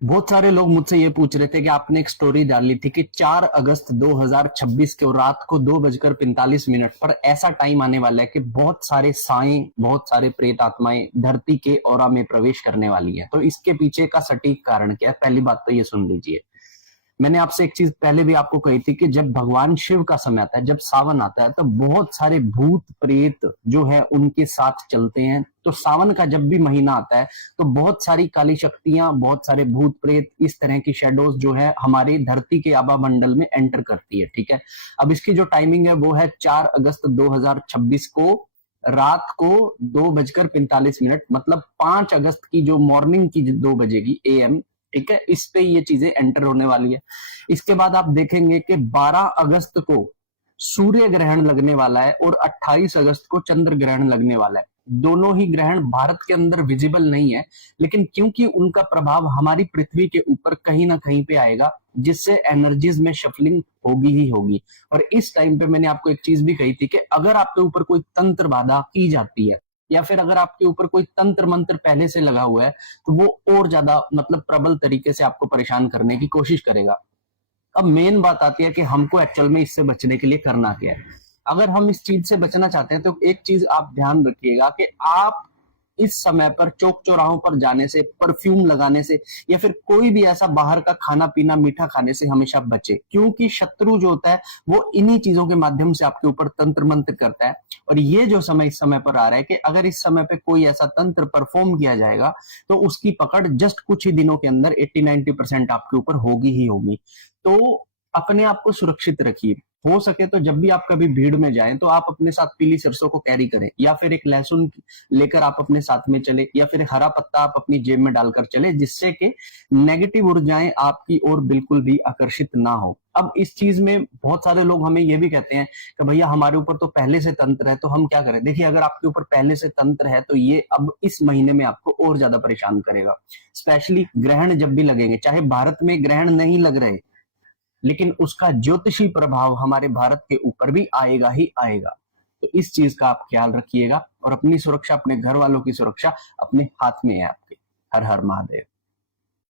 बहुत सारे लोग मुझसे ये पूछ रहे थे कि आपने एक स्टोरी डाली थी कि 4 अगस्त 2026 को रात को 2:45 पर ऐसा टाइम आने वाला है कि बहुत सारे साएं, बहुत सारे प्रेत आत्माएं धरती के ऑरा में प्रवेश करने वाली है। तो इसके पीछे का सटीक कारण क्या है, पहली बात तो ये सुन लीजिए। मैंने आपसे एक चीज पहले भी आपको कही थी कि जब भगवान शिव का समय आता है, जब सावन आता है, तो बहुत सारे भूत प्रेत जो है उनके साथ चलते हैं। तो सावन का जब भी महीना आता है तो बहुत सारी काली शक्तियां, बहुत सारे भूत प्रेत, इस तरह की शेडोज जो है हमारी धरती के आभा मंडल में एंटर करती है। ठीक है, अब इसकी जो टाइमिंग है वो है 4 अगस्त 2026 को रात को 2:45, मतलब 5 अगस्त की जो मॉर्निंग की 2 बजेगी AM। ठीक है, इस पे ये चीजें एंटर होने वाली है। इसके बाद आप देखेंगे कि 12 अगस्त को सूर्य ग्रहण लगने वाला है और 28 अगस्त को चंद्र ग्रहण लगने वाला है। दोनों ही ग्रहण भारत के अंदर विजिबल नहीं है, लेकिन क्योंकि उनका प्रभाव हमारी पृथ्वी के ऊपर कहीं ना कहीं पे आएगा, जिससे एनर्जीज में शफलिंग होगी ही होगी। और इस टाइम पे मैंने आपको एक चीज भी कही थी कि अगर आपके ऊपर कोई तंत्र बाधा की जाती है या फिर अगर आपके ऊपर कोई तंत्र मंत्र पहले से लगा हुआ है तो वो और ज्यादा मतलब प्रबल तरीके से आपको परेशान करने की कोशिश करेगा। अब मेन बात आती है कि हमको एक्चुअल में इससे बचने के लिए करना क्या है। अगर हम इस चीज से बचना चाहते हैं तो एक चीज आप ध्यान रखिएगा कि आप इस समय पर चौक चौराहों पर जाने से, परफ्यूम लगाने से या फिर कोई भी ऐसा बाहर का खाना पीना, मीठा खाने से हमेशा बचे, क्योंकि शत्रु जो होता है वो इन्हीं चीजों के माध्यम से आपके ऊपर तंत्र मंत्र करता है। और ये जो समय इस समय पर आ रहा है कि अगर इस समय पे कोई ऐसा तंत्र परफॉर्म किया जाएगा तो उसकी पकड़ जस्ट कुछ ही दिनों के अंदर 80-90% आपके ऊपर होगी ही होगी। तो अपने आप को सुरक्षित रखिए। हो सके तो जब भी आप कभी भीड़ में जाएं तो आप अपने साथ पीली सरसों को कैरी करें, या फिर एक लहसुन लेकर आप अपने साथ में चले, या फिर हरा पत्ता आप अपनी जेब में डालकर चले, जिससे कि नेगेटिव ऊर्जाएं आपकी ओर बिल्कुल भी आकर्षित ना हो। अब इस चीज में बहुत सारे लोग हमें ये भी कहते हैं कि भैया हमारे ऊपर तो पहले से तंत्र है, तो हम क्या करें। देखिए, अगर आपके ऊपर पहले से तंत्र है तो ये अब इस महीने में आपको और ज्यादा परेशान करेगा। स्पेशली ग्रहण जब भी लगेंगे, चाहे भारत में ग्रहण नहीं लग रहे, लेकिन उसका ज्योतिषी प्रभाव हमारे भारत के ऊपर भी आएगा ही आएगा। तो इस चीज का आप ख्याल रखिएगा और अपनी सुरक्षा, अपने घर वालों की सुरक्षा अपने हाथ में है आपके। हर हर महादेव।